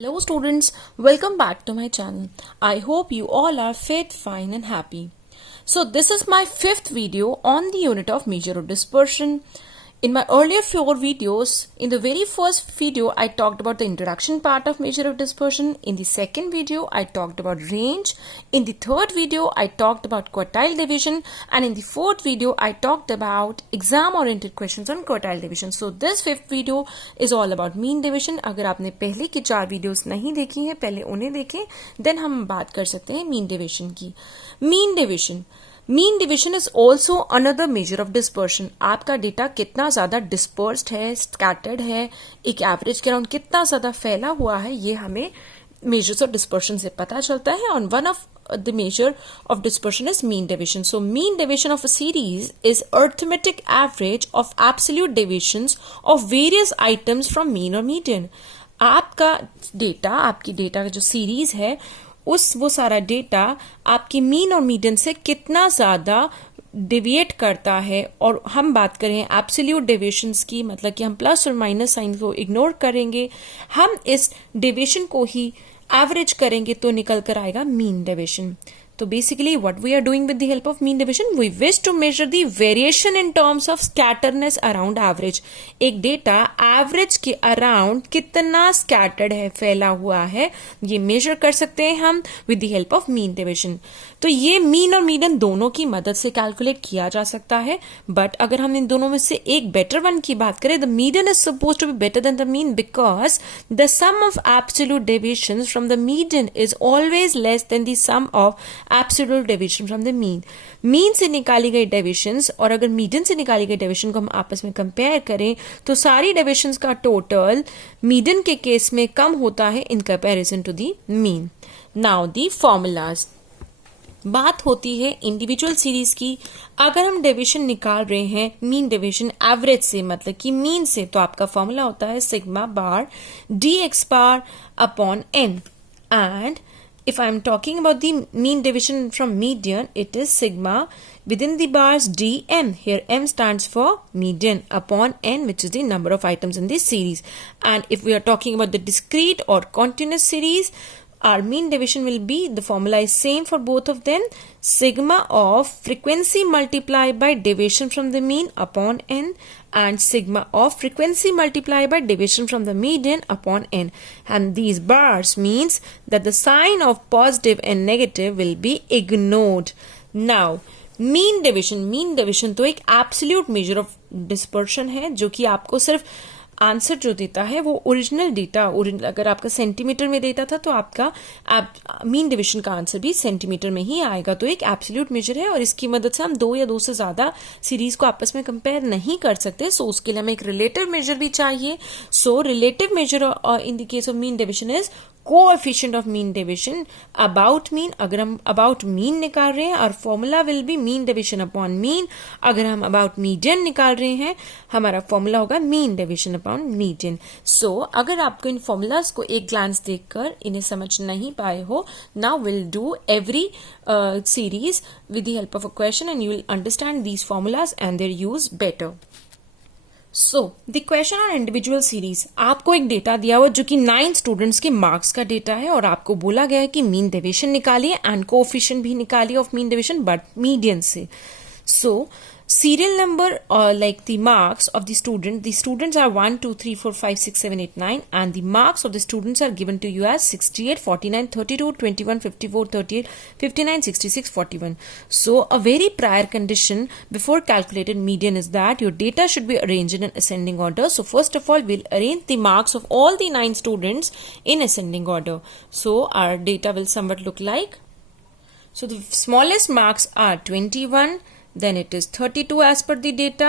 Hello students, welcome back to my channel. I hope you all are fit, fine and happy. So this is my fifth video on the unit of measure of dispersion. In my earlier 4 videos, in the very first video I talked about the introduction part of measure of dispersion. In the second video I talked about range. In the third video I talked about quartile division, and in the fourth video I talked about exam oriented questions on quartile division. So this fifth video is all about mean division. अगर आपने पहले की 4 videos नहीं देखी हैं, पहले उन्हें देखें, देन हम बात कर सकते हैं मीन डिविजन की. Mean division is also another measure of dispersion. आपका डेटा कितना ज्यादा डिस्पर्स्ड है, स्कैटर्ड है, एक एवरेज के अराउंड कितना ज्यादा फैला हुआ है, ये हमें मेजर्स ऑफ डिस्पर्शन से पता चलता है. और one of the measure of dispersion is mean division. So mean division of a series is arithmetic average of absolute divisions of various items from mean or median. आपका data, आपकी data का जो series है, वो सारा data आपकी mean और median से कितना ज्यादा डिविएट करता है. और हम बात करें एब्सोल्यूट डेविएशंस की, मतलब कि हम प्लस और माइनस साइन को इग्नोर करेंगे, हम इस डेविएशन को ही एवरेज करेंगे तो निकल कर आएगा मीन डेविएशन. तो basically what we are doing with the help of mean division, we wish to measure the variation in terms of scatterness around average. एक डेटा एवरेज के अराउंड कितना स्कैटर्ड है, फैला हुआ है, ये मेजर कर सकते हैं हम with the help of mean division. तो ये मीन और मीडियन दोनों की मदद से कैलकुलेट किया जा सकता है. बट अगर हम इन दोनों में से एक बेटर वन की बात करें, the median is suppose to be better than the mean because the sum of absolute deviations from the median is always less than the sum of absolute deviation from the mean. Mean से निकाली गई deviations और अगर median से निकाली गई deviation को हम आपस में कंपेयर करें तो सारी डेविएशंस का टोटल मीडियन के केस में कम होता है in comparison to the mean. Now the formulas. बात होती है इंडिविजुअल सीरीज की. अगर हम डेविएशन निकाल रहे हैं मीन डेविएशन एवरेज से, मतलब कि मीन से, तो आपका फॉर्मूला होता है sigma bar d x bar upon n. And if I am talking about the mean division from median, it is sigma within the bars dm. Here m stands for median upon n, which is the number of items in this series. And if we are talking about the discrete or continuous series, our mean division will be, the formula is same for both of them, sigma of frequency multiplied by deviation from the mean upon n, and sigma of frequency multiplied by deviation from the median upon n. And these bars means that the sign of positive and negative will be ignored. Now mean division तो एक absolute measure of dispersion है, जो कि आपको सिर्फ answer जो देता है वो ओरिजिनल डेटा, अगर आपका सेंटीमीटर में देता था तो आपका मीन डिवीजन का आंसर भी सेंटीमीटर में ही आएगा. तो एक एब्सोल्यूट मेजर है और इसकी मदद से हम 2 या 2 से ज्यादा सीरीज को आपस में कंपेयर नहीं कर सकते. सो उसके लिए हमें एक रिलेटिव मेजर भी चाहिए. So relative measure in the case of mean division is coefficient of mean division about mean. अगर हम अबाउट मीन निकाल रहे हैं और formula will be mean division upon mean. अगर हम अबाउट मीडियन निकाल रहे हैं, हमारा फॉर्मूला होगा मीन डिवीजन अपॉन मीडियन. सो अगर आपको इन फॉर्मूलाज को एक ग्लांस देखकर इन्हें समझ नहीं पाए हो, now will do every series with the help of a question and you will understand these formulas and their use better. So the question on individual series. आपको एक डेटा दिया हुआ जो कि 9 स्टूडेंट्स के मार्क्स का डेटा है और आपको बोला गया है कि मीन डेविएशन निकालिए एंड कोएफिशिएंट भी निकालिए of mean deviation but median से. सो serial number like the marks of the students are 1 2 3 4 5 6 7 8 9 and the marks of the students are given to you as 68 49 32 21 54 38 59 66 41. So a very prior condition before calculated median is that your data should be arranged in ascending order. So first of all we'll arrange the marks of all the 9 students in ascending order. So our data will somewhat look like, so the smallest marks are 21, then it is 32 as per the data,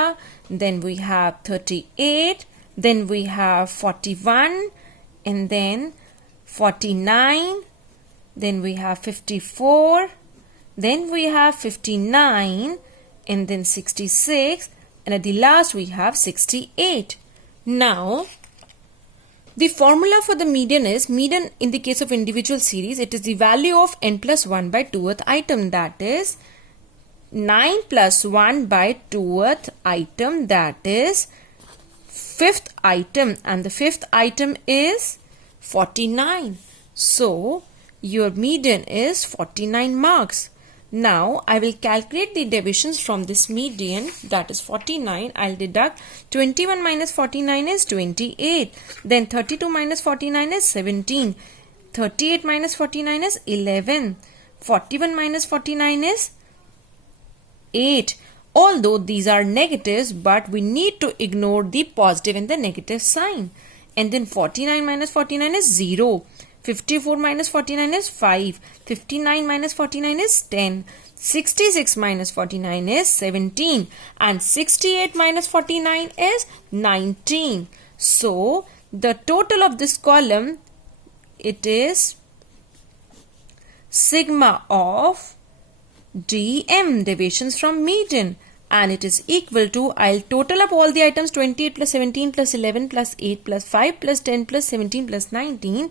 then we have 38, then we have 41, and then 49, then we have 54, then we have 59, and then 66, and at the last we have 68. Now the formula for the median is, median in the case of individual series, it is the value of n plus 1 by 2th item, that is 9 plus 1 by 2th item, that is 5th item, and the 5th item is 49. So your median is 49 marks. Now I will calculate the deviations from this median, that is 49. I'll deduct 21 minus 49 is 28. Then 32 minus 49 is 17. 38 minus 49 is 11. 41 minus 49 is 8. Although these are negatives, but we need to ignore the positive and the negative sign. And then 49 minus 49 is 0. 54 minus 49 is 5. 59 minus 49 is 10. 66 minus 49 is 17. And 68 minus 49 is 19. So the total of this column, it is sigma of DM, deviations from median, and it is equal to, I'll total up all the items, 28 plus 17 plus 11 plus 8 plus 5 plus 10 plus 17 plus 19,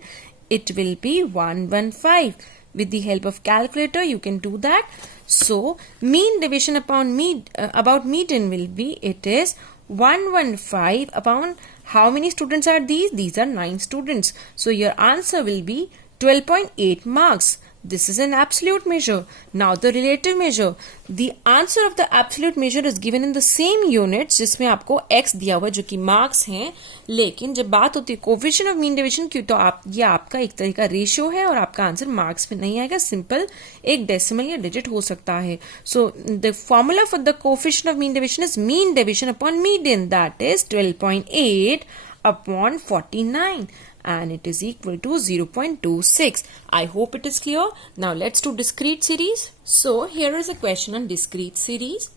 it will be 115. With the help of calculator you can do that. So mean deviation upon about median will be, it is 115 upon how many students are these? These are 9 students. So your answer will be 12.8 marks. This is an absolute measure. Now the relative measure. The answer of the absolute measure is given in the same units जिसमें आपको x दिया हुआ जो कि marks हैं, लेकिन जब बात होती है coefficient of mean deviation की, तो ये आपका एक तरह का रेशियो है और आपका आंसर मार्क्स में नहीं आएगा, सिंपल एक डेसिमल या डिजिट हो सकता है. So the formula for the coefficient of mean deviation is mean deviation upon median, that is 12.8 upon 49. And it is equal to 0.26. I hope it is clear. Now let's do discrete series. So here is a question on discrete series.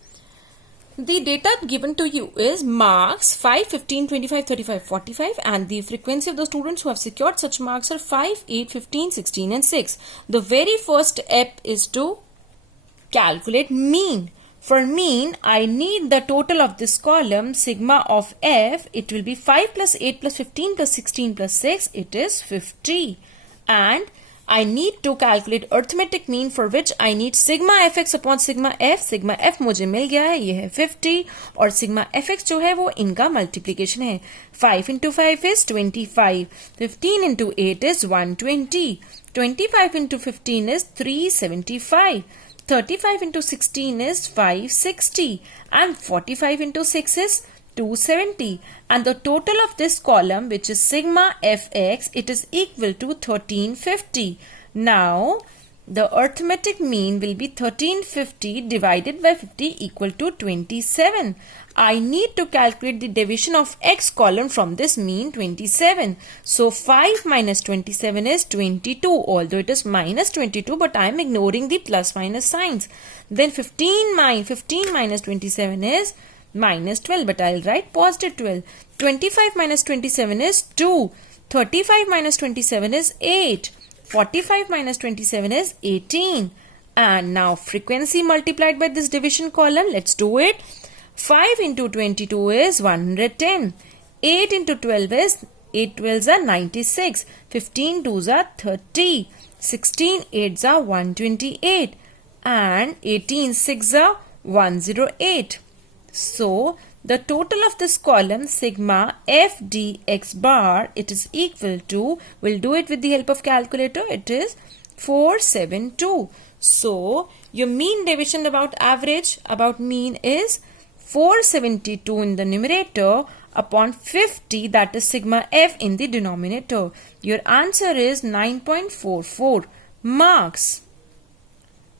The data given to you is marks 5, 15, 25, 35, 45, and the frequency of the students who have secured such marks are 5, 8, 15, 16 and 6. The very first step is to calculate mean. For mean, I need the total of this column, sigma of f. It will be 5 plus 8 plus 15 plus 16 plus 6. It is 50. And I need to calculate arithmetic mean, for which I need sigma fx upon sigma f. Sigma f मुझे मिल गया है, ये है 50. और sigma fx जो है वो इनका multiplication है. 5 into 5 is 25. 15 into 8 is 120. 25 into 15 is 375. 35 into 16 is 560 and 45 into 6 is 270, and the total of this column, which is sigma fx, it is equal to 1350. Now the arithmetic mean will be 1350 divided by 50 equal to 27. I need to calculate the deviation of x column from this mean, 27. So 5 minus 27 is 22, although it is minus 22, but I am ignoring the plus minus signs. Then 15 minus 27 is minus 12, but I will write positive 12. 25 minus 27 is 2. 35 minus 27 is 8. 45 minus 27 is 18. And now frequency multiplied by this division column. Let's do it. 5 into 22 is 110. 8 into 12 is 8 12s are 96. 15 2s are 30. 16 8s are 128. And 18 6s are 108. So the total of this column, sigma f dx bar, it is equal to, we'll do it with the help of calculator, it is 472. So your mean deviation about average about mean is 472 in the numerator upon 50, that is sigma f in the denominator. Your answer is 9.44 marks,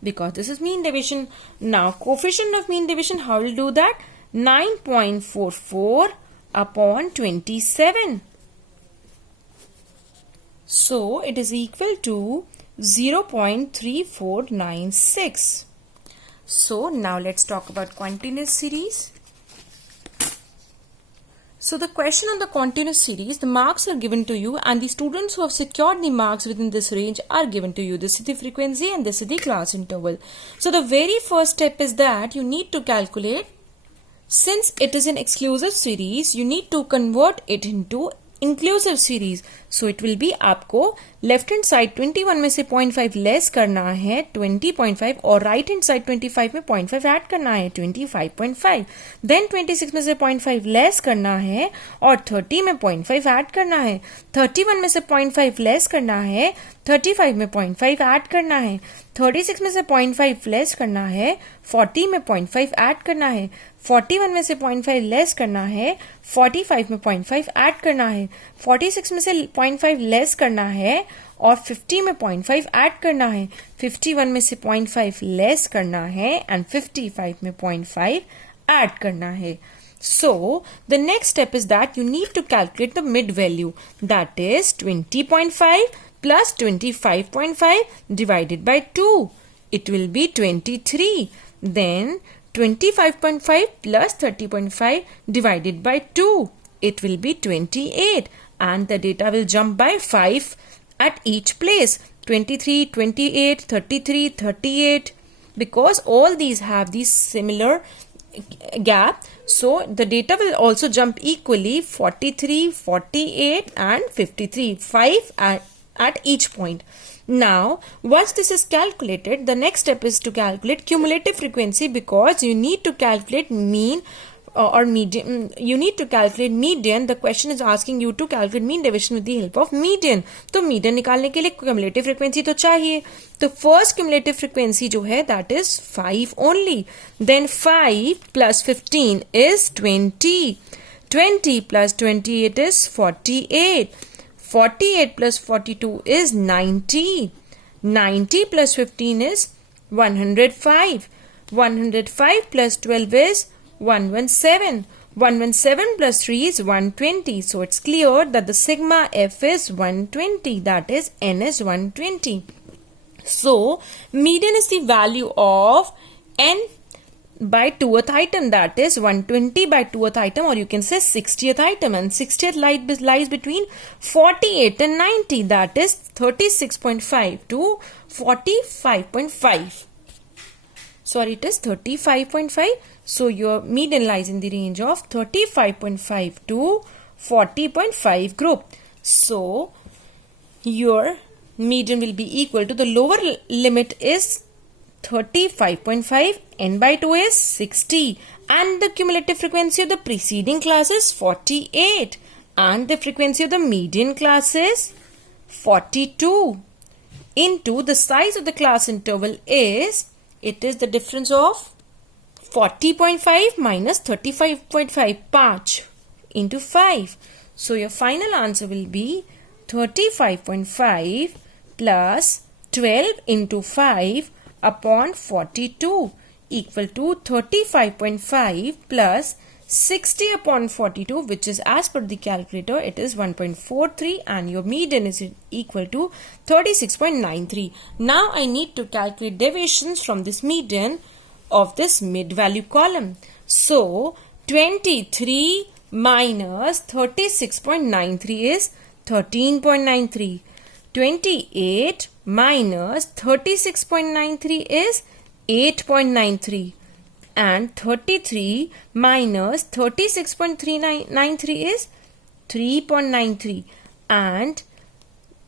because this is mean deviation. Now coefficient of mean deviation, how will do that? 9.44 upon 27. So it is equal to 0.3496. So now let's talk about continuous series. So the question on the continuous series, the marks are given to you and the students who have secured the marks within this range are given to you. This is the frequency and this is the class interval. So the very first step is that you need to calculate, since it is an exclusive series, you need to convert it into inclusive series. So it will be आपको left hand side 21 में से 0.5 less करना है 20.5 और right hand side 25 में 0.5 add करना है 25.5. Then 26 में से 0.5 लेस करना है और 30 में 0.5 ऐड करना है. 31 में से 0.5 लेस करना है 35 में 0.5 ऐड करना है. 36 में से 0.5 लेस करना है 40 में 0.5 ऐड करना है. 41 में से 0.5 लेस करना है 45 में 0.5 ऐड करना है. 46 में से 0.5 लेस करना है और 50 में 0.5 ऐड करना है. 51 में से 0.5 लेस करना है एंड 55 में 0.5 ऐड करना है. So, the next step is that you need to calculate the mid value, that is 20.5 plus 25.5 divided by 2. It will be 23. Then 25.5 plus 30.5 divided by 2. It will be 28. And the data will jump by 5 at each place. 23, 28, 33, 38. Because all these have these similar gap, so the data will also jump equally 43, 48 and 53, 5 at each point. Now once this is calculated, the next step is to calculate cumulative frequency, because you need to calculate mean or median. You need to calculate median. The question is asking you to calculate mean deviation with the help of median. तो median निकालने के लिए cumulative frequency तो चाहिए. तो first cumulative frequency जो है that is 5 only. Then 5 plus 15 is 20. 20 plus 28 is 48. 48 plus 42 is 90. 90 plus 15 is 105. 105 plus 12 is 117. 117 plus 3 is 120. So it's clear that the sigma f is 120. That is n is 120. So median is the value of n by 2th item, that is 120 by 2th item, or you can say 60th item, and 60th lies between 48 and 90, that is 36.5 to 45.5. Sorry, it is 35.5. So your median lies in the range of 35.5 to 40.5 group. So your median will be equal to, the lower limit is 35.5, n by 2 is 60, and the cumulative frequency of the preceding class is 48, and the frequency of the median class is 42, into the size of the class interval is, it is the difference of 40.5 minus 35.5, 5 into 5. So your final answer will be 35.5 plus 12 into 5 upon 42 equal to 35.5 plus 60 upon 42, which is, as per the calculator, it is 1.43, and your median is equal to 36.93. Now I need to calculate deviations from this median of this mid value column. So 23 minus 36.93 is 13.93. 28 minus 36.93 is 8.93, and 33 minus 36.393 is 3.93, and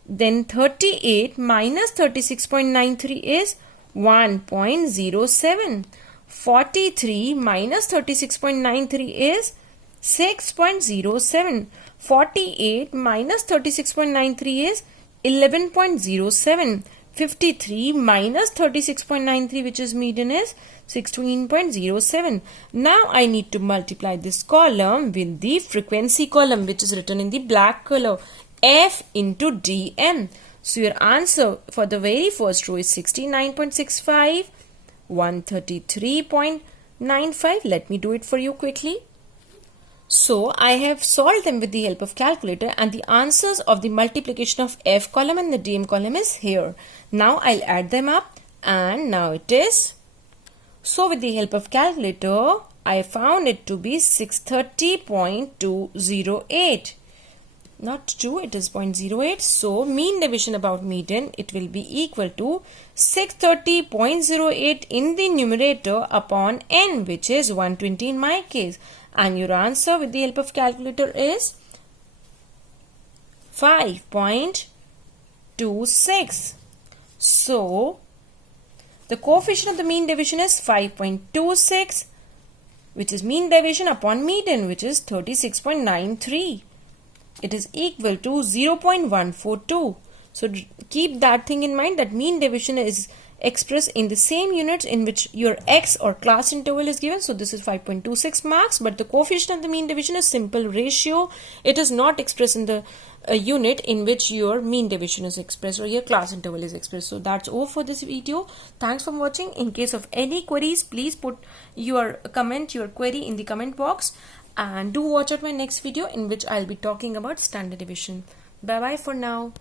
then 38 minus 36.93 is 1.07. 43 minus 36.93 is 6.07. 48 minus 36.93 is 11.07. 53 minus 36.93, which is median, is 16.07. Now I need to multiply this column with the frequency column, which is written in the black color, F into dm. So your answer for the very first row is 69.65, 133.95. Let me do it for you quickly. So I have solved them with the help of calculator, and the answers of the multiplication of F column and the DM column is here. Now I'll add them up, and now it is. So with the help of calculator, I found it to be 630.208. Not 2, it is 0.08. So mean division about median, it will be equal to 630.08 in the numerator upon n, which is 120 in my case. And your answer with the help of calculator is 5.26. So the coefficient of the mean deviation is 5.26, which is mean deviation upon median, which is 36.93. It is equal to 0.142. So keep that thing in mind, that mean deviation is expressed in the same units in which your x or class interval is given. So this is 5.26 marks, but the coefficient of the mean deviation is simple ratio. It is not expressed in the unit in which your mean deviation is expressed or your class interval is expressed. So that's all for this video. Thanks for watching. In case of any queries, please put your query in the comment box, and do watch out my next video in which I'll be talking about standard deviation. Bye bye for now.